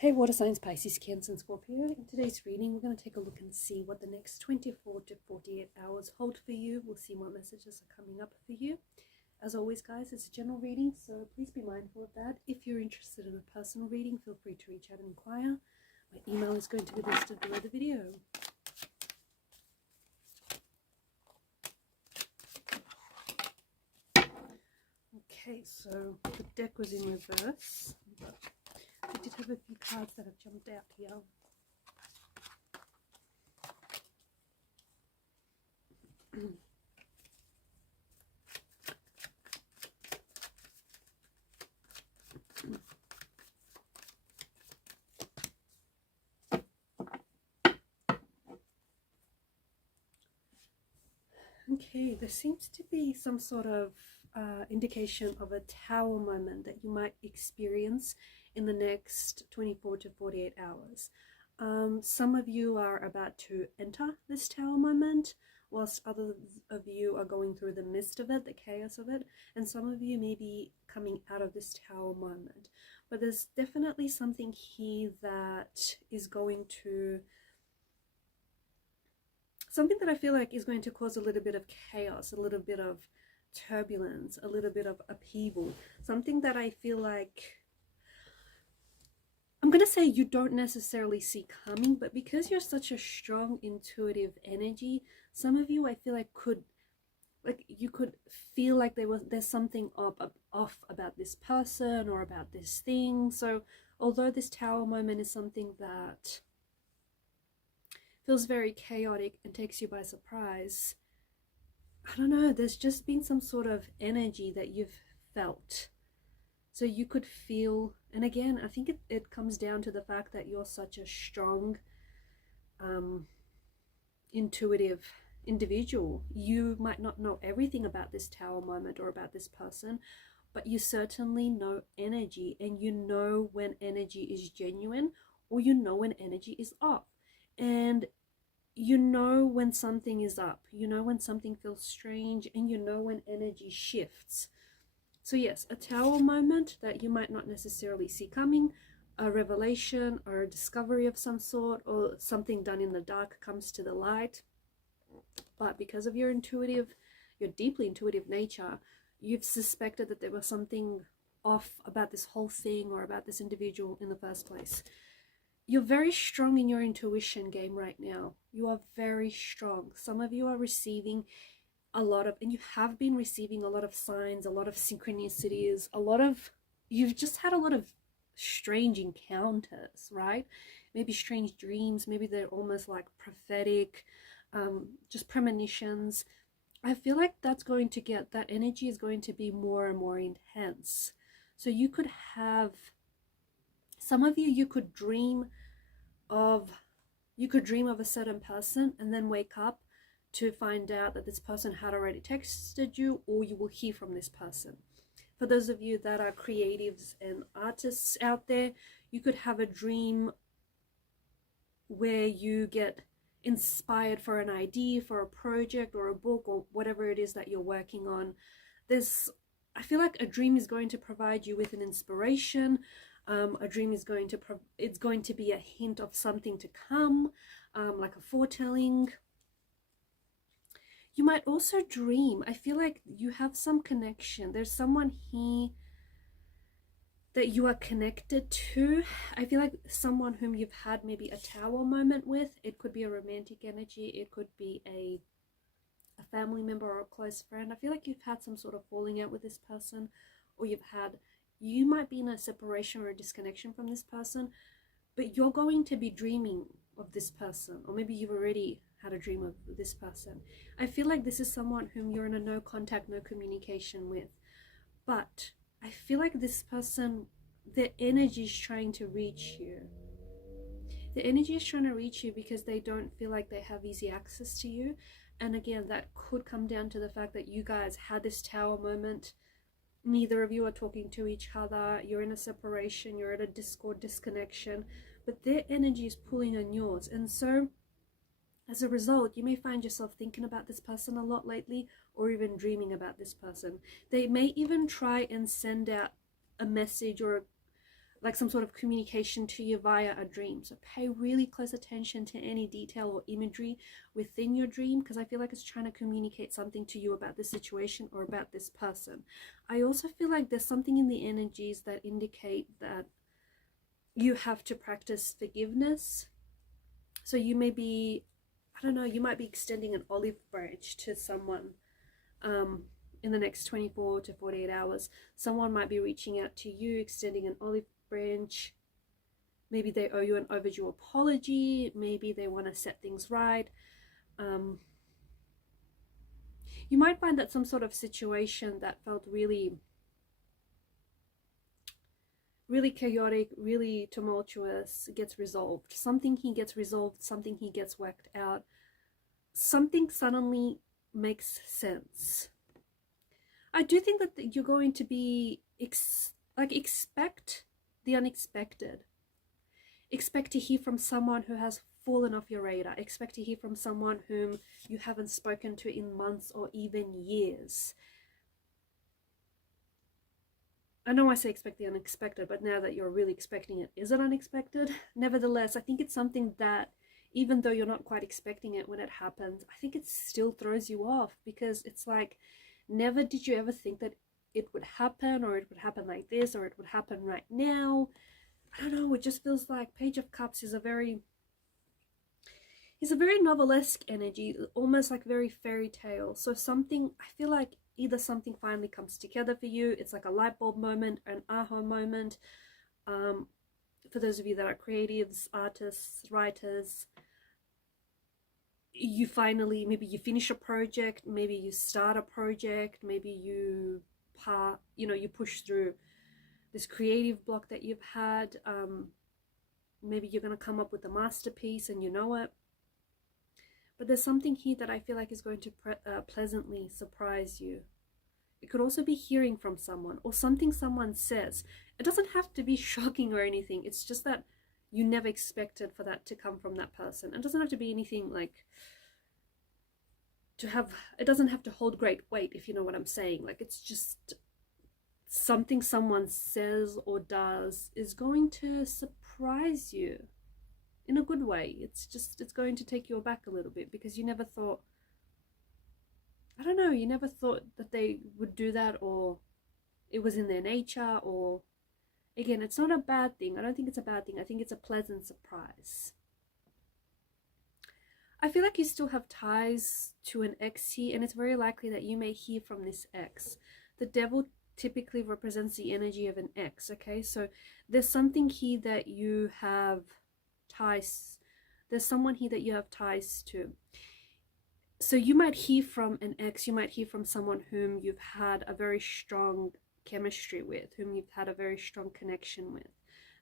Hey water signs, Pisces, Cancer and Scorpio. In today's reading, we're going to take a look and see what the next 24 to 48 hours hold for you. We'll see what messages are coming up for you. As always, guys, it's a general reading, so please be mindful of that. If you're interested in a personal reading, feel free to reach out and inquire. My email is going to be listed below the video. Okay, so the deck was in reverse, but I did have a few cards that have jumped out here. Okay, there seems to be some sort of indication of a tower moment that you might experience in the next 24 to 48 hours. Some of you are about to enter this tower moment, whilst others of you are going through the midst of it, the chaos of it, and some of you may be coming out of this tower moment. But there's definitely something here that is going to, something that I feel like is going to cause a little bit of chaos, a little bit of turbulence, a little bit of upheaval, something that I feel like, I'm going to say you don't necessarily see coming, but because you're such a strong intuitive energy, some of you I feel like you could feel like there's something off about this person or about this thing. So although this tower moment is something that feels very chaotic and takes you by surprise, I don't know, there's just been some sort of energy that you've felt. So you could feel, and again, I think it comes down to the fact that you're such a strong, intuitive individual. You might not know everything about this tower moment or about this person, but you certainly know energy, and you know when energy is genuine or you know when energy is off. And you know when something is up, you know when something feels strange, and you know when energy shifts. So yes, a tower moment that you might not necessarily see coming, a revelation or a discovery of some sort, or something done in the dark comes to the light. But because of your deeply intuitive nature, you've suspected that there was something off about this whole thing or about this individual in the first place. You're very strong in your intuition game right now. You are very strong. Some of you are receiving a lot of, and you have been receiving a lot of signs, a lot of synchronicities, you've just had a lot of strange encounters, right? Maybe strange dreams, maybe they're almost like prophetic, just premonitions. I feel like that energy is going to be more and more intense. So you could have, some of you could dream of a certain person and then wake up to find out that this person had already texted you, or you will hear from this person. For those of you that are creatives and artists out there, you could have a dream where you get inspired for an idea, for a project or a book or whatever it is that you're working on. I feel like a dream is going to provide you with an inspiration. A dream is going to be a hint of something to come, like a foretelling. You might also dream, I feel like you have some connection. There's someone here that you are connected to. I feel like someone whom you've had maybe a tower moment with. It could be a romantic energy. It could be a family member or a close friend. I feel like you've had some sort of falling out with this person, or you might be in a separation or a disconnection from this person, but you're going to be dreaming of this person, or maybe you've already had a dream of this person. I feel like this is someone whom you're in a no contact, no communication with, but I feel like this person, their energy is trying to reach you. The energy is trying to reach you because they don't feel like they have easy access to you. And again, that could come down to the fact that you guys had this tower moment. Neither of you are talking to each other. You're in a separation. You're at a disconnection. But their energy is pulling on yours. And so, as a result, you may find yourself thinking about this person a lot lately, or even dreaming about this person. They may even try and send out a message or like some sort of communication to you via a dream. So pay really close attention to any detail or imagery within your dream, because I feel like it's trying to communicate something to you about this situation or about this person. I also feel like there's something in the energies that indicate that you have to practice forgiveness. So you may be, I don't know, you might be extending an olive branch to someone in the next 24 to 48 hours. Someone might be reaching out to you, extending an olive branch. Maybe they owe you an overdue apology. Maybe they want to set things right. You might find that some sort of situation that felt really chaotic, really tumultuous gets resolved. Something he gets resolved, something he gets worked out. Something suddenly makes sense. I do think that you're going to be, expect the unexpected. Expect to hear from someone who has fallen off your radar. Expect to hear from someone whom you haven't spoken to in months or even years. I know I say expect the unexpected, but now that you're really expecting it, is it unexpected? Nevertheless, I think it's something that, even though you're not quite expecting it when it happens, I think it still throws you off, because it's like, never did you ever think that it would happen, or it would happen like this, or it would happen right now. I don't know, it just feels like Page of Cups is a very novelesque energy, almost like very fairy tale. So something, I feel like either something finally comes together for you, it's like a light bulb moment, an aha moment. For those of you that are creatives, artists, writers, you finally, maybe you finish a project, maybe you start a project, maybe you push through this creative block that you've had. Maybe you're going to come up with a masterpiece and you know it. But there's something here that I feel like is going to pleasantly surprise you. It could also be hearing from someone, or something someone says. It doesn't have to be shocking or anything. It's just that you never expected for that to come from that person. It doesn't have to be anything like it doesn't have to hold great weight, if you know what I'm saying. Like, it's just something someone says or does is going to surprise you in a good way. It's going to take you aback a little bit, because you never thought, I don't know, you never thought that they would do that, or it was in their nature. Or again, it's not a bad thing. I don't think it's a bad thing. I think it's a pleasant surprise. I feel like you still have ties to an ex here, and it's very likely that you may hear from this ex. The devil typically represents the energy of an ex, okay? So there's something here that you have ties, there's someone here that you have ties to. So you might hear from an ex, you might hear from someone whom you've had a very strong chemistry with, whom you've had a very strong connection with.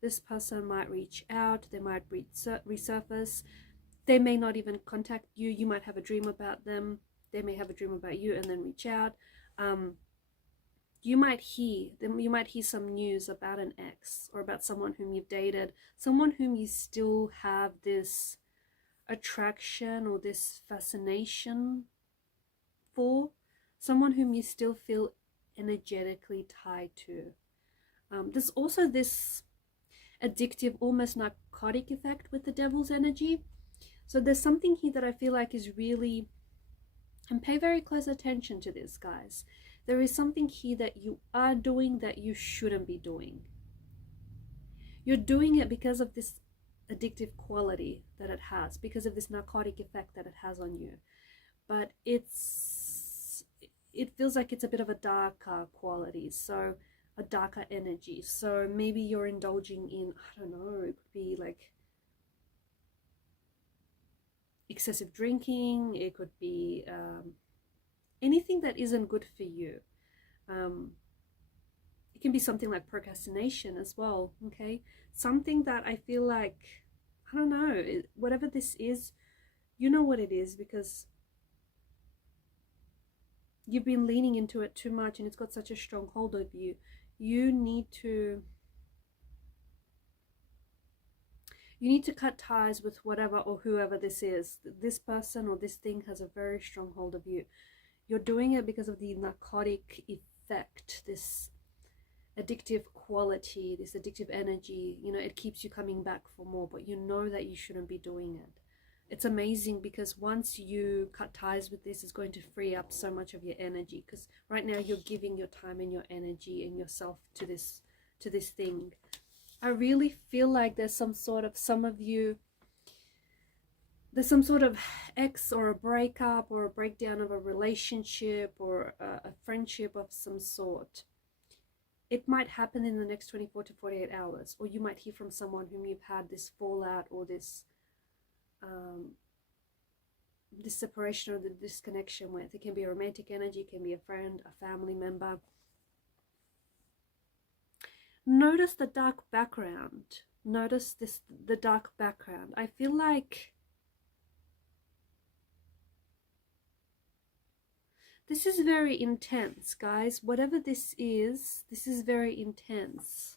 This person might reach out, they might resurface, they may not even contact you. You might have a dream about them, they may have a dream about you and then reach out. You might hear some news about an ex, or about someone whom you've dated, someone whom you still have this attraction or this fascination for, someone whom you still feel energetically tied to. There's also this addictive, almost narcotic effect with the devil's energy. So there's something here that I feel like is really, and pay very close attention to this, guys. There is something here that you are doing that you shouldn't be doing. You're doing it because of this addictive quality that it has, because of this narcotic effect that it has on you. But it feels like it's a bit of a darker quality, so a darker energy. So maybe you're indulging in, I don't know, it could be like excessive drinking, it could be anything that isn't good for you. It can be something like procrastination as well, okay? Something that I feel like, I don't know, whatever this is, you know what it is, because you've been leaning into it too much and it's got such a strong hold of you. You need to cut ties with whatever or whoever this is. This person or this thing has a very strong hold of you. You're doing it because of the narcotic effect, this addictive quality, this addictive energy. You know, it keeps you coming back for more, but you know that you shouldn't be doing it. It's amazing because once you cut ties with this, it's going to free up so much of your energy, because right now you're giving your time and your energy and yourself to this thing. I really feel like there's some sort of, there's some sort of ex or a breakup or a breakdown of a relationship or a friendship of some sort. It might happen in the next 24 to 48 hours, or you might hear from someone whom you've had this fallout or this separation or the disconnection with. It can be a romantic energy, it can be a friend, a family member. Notice the dark background. Notice the dark background. I feel like this is very intense, guys. Whatever this is very intense.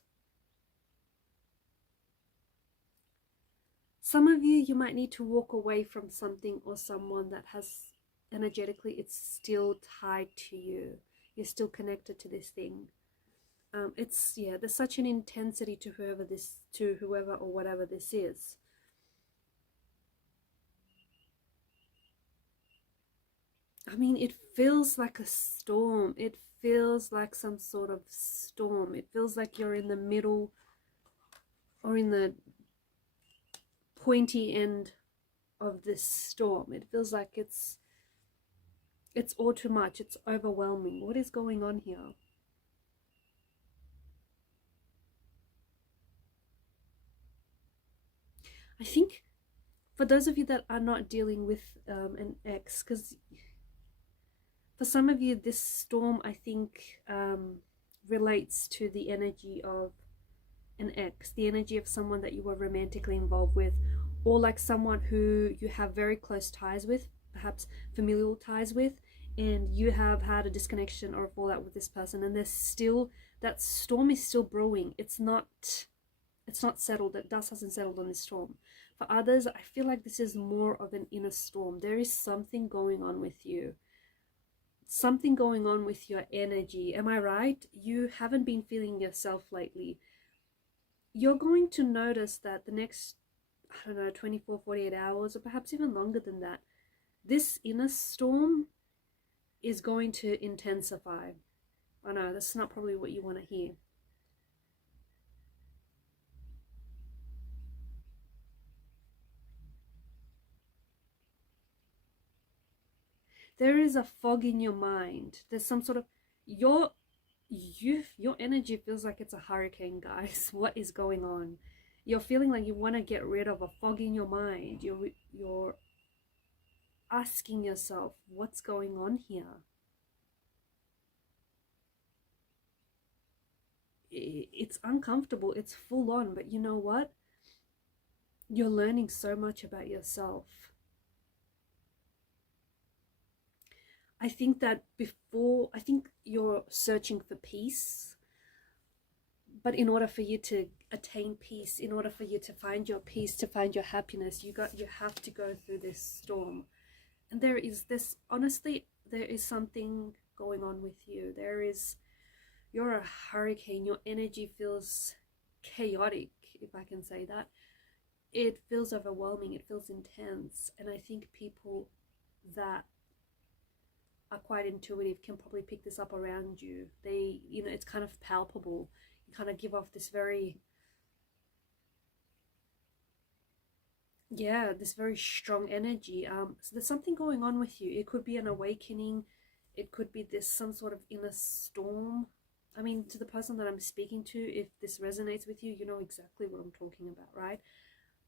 Some of you might need to walk away from something or someone that has, energetically, it's still tied to you. You're still connected to this thing. Yeah, there's such an intensity to whoever or whatever this is. I mean, it feels like a storm. It feels like some sort of storm. It feels like you're in the middle or in the pointy end of this storm. It feels like it's all too much. It's overwhelming. What is going on here? I think for those of you that are not dealing with an ex, because for some of you this storm, I think, relates to the energy of an ex, the energy of someone that you were romantically involved with, or like someone who you have very close ties with, perhaps familial ties with, and you have had a disconnection or a fallout with this person, and there's still, that storm is still brewing. It's not settled. That dust hasn't settled on this storm. For others, I feel like this is more of an inner storm. There is something going on with you. Something going on with your energy. Am I right? You haven't been feeling yourself lately. You're going to notice that the next, I don't know, 24, 48 hours, or perhaps even longer than that, this inner storm is going to intensify. I know, that's not probably what you want to hear. There is a fog in your mind. There's some sort of, your energy feels like it's a hurricane, guys. What is going on? You're feeling like you want to get rid of a fog in your mind. You're asking yourself, what's going on here? It's uncomfortable, it's full on, but you know what? You're learning so much about yourself. I think that I think you're searching for peace, but in order for you to attain peace, in order for you to find your peace, to find your happiness, you have to go through this storm. And there is this, honestly, there is something going on with you. You're a hurricane. Your energy feels chaotic, if I can say that. It feels overwhelming. It feels intense. And I think people that are quite intuitive can probably pick this up around you. It's kind of palpable. You kind of give off this very, this very strong energy. So there's something going on with you. It could be an awakening. It could be some sort of inner storm. I mean, to the person that I'm speaking to, if this resonates with you, you know exactly what I'm talking about, right?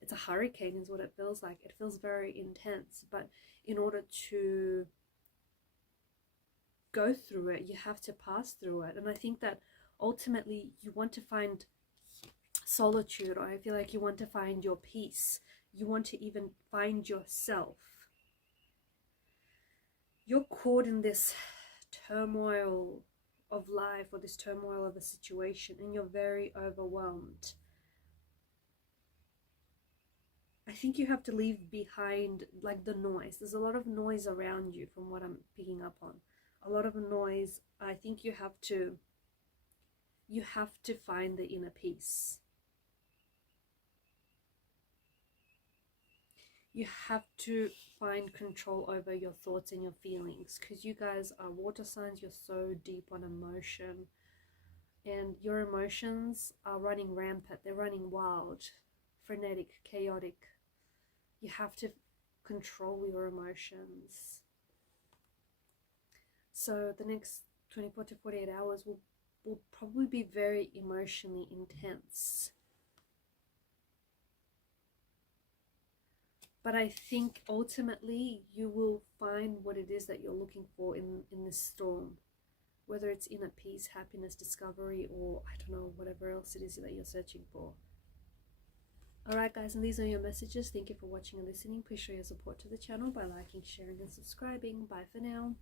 It's a hurricane is what it feels like. It feels very intense, but in order to go through it, you have to pass through it. And I think that ultimately you want to find solitude, or I feel like you want to find your peace. You want to even find yourself. You're caught in this turmoil of life, or this turmoil of a situation, and you're very overwhelmed. I think you have to leave behind like the noise. There's a lot of noise around you from what I'm picking up on. A lot of noise. I think you You have to find the inner peace. You have to find control over your thoughts and your feelings, because you guys are water signs. You're so deep on emotion, and your emotions are running rampant. They're running wild, frenetic, chaotic. You have to control your emotions. So the next 24 to 48 hours will probably be very emotionally intense. But I think ultimately you will find what it is that you're looking for in this storm. Whether it's inner peace, happiness, discovery, or I don't know, whatever else it is that you're searching for. Alright guys, and these are your messages. Thank you for watching and listening. Please show your support to the channel by liking, sharing, and subscribing. Bye for now.